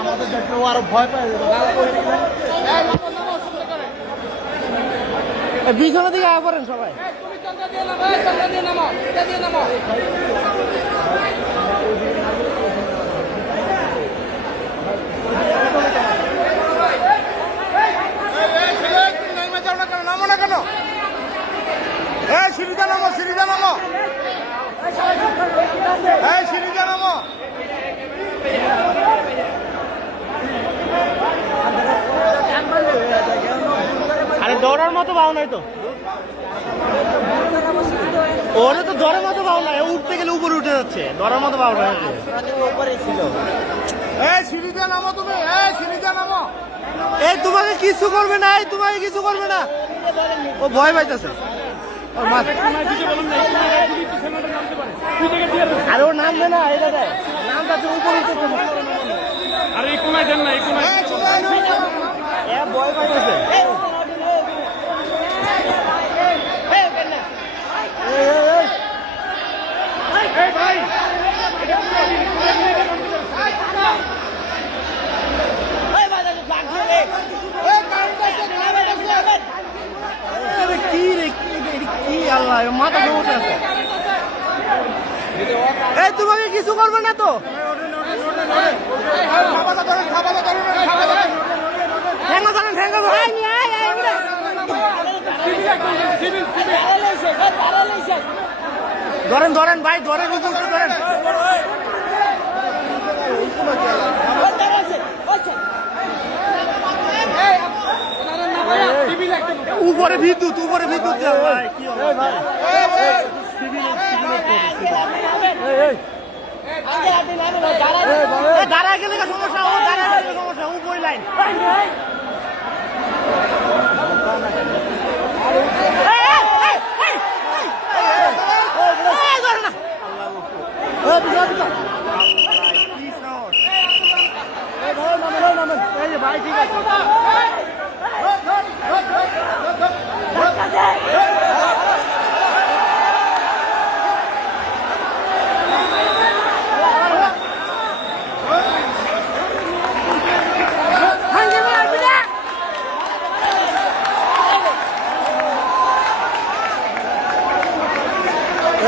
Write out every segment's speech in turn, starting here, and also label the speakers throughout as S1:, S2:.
S1: আমাদের দেখলে আরও ভয় পায় পিছনের দিকে আয়া পড়েন সবাই।
S2: নামো না কেন এই সিঁড়িটা নামো সিঁড়িটা নামো
S1: আরে দৌড়ার মতো ভাও নাই তো। ওরে তো দৌড়ার মতো ভাও নাই উঠতে গেলে উপরে উঠে যাচ্ছে। দৌড়ার মতো ভাও নাই
S2: এই নামো তুমি এই সিঁড়িটা নামো।
S1: এই তোমাকে কিছু করবে না এই তোমাকে কিছু করবে না। ও ভয় পাইতেছে। আরে ও নামবে না এই দাদা নামটা তো উপরে উঠেছে।
S3: আরে এই কোনায় দেন না এই কোনায়
S2: এই চলে আসো।
S1: এ ভয় পাইতেছে
S3: এই ভাই
S2: এই কারেন্ট আছে, কারেন্ট আছে।
S1: আরে কি রে কি রে, এটা কি আল্লাহ এর মাথা সমস্যা আছে এই তোমাকে কিছু করবে না তো
S2: খাবারটা ধরেন, খাবারটা ধরেন।
S1: ঠেঙ্গা ধরেন ধরেন ভাই ধরেন উপর ধরেন। উপরে বিদ্যুৎ উপরে বিদ্যুৎ ভাই কি দাঁড়ায় গেলে কি সমস্যা ও দাঁড়ায় গেলে সমস্যা উপরে লাইন ভাই ঠিক আছে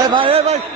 S2: ভাই ভাই।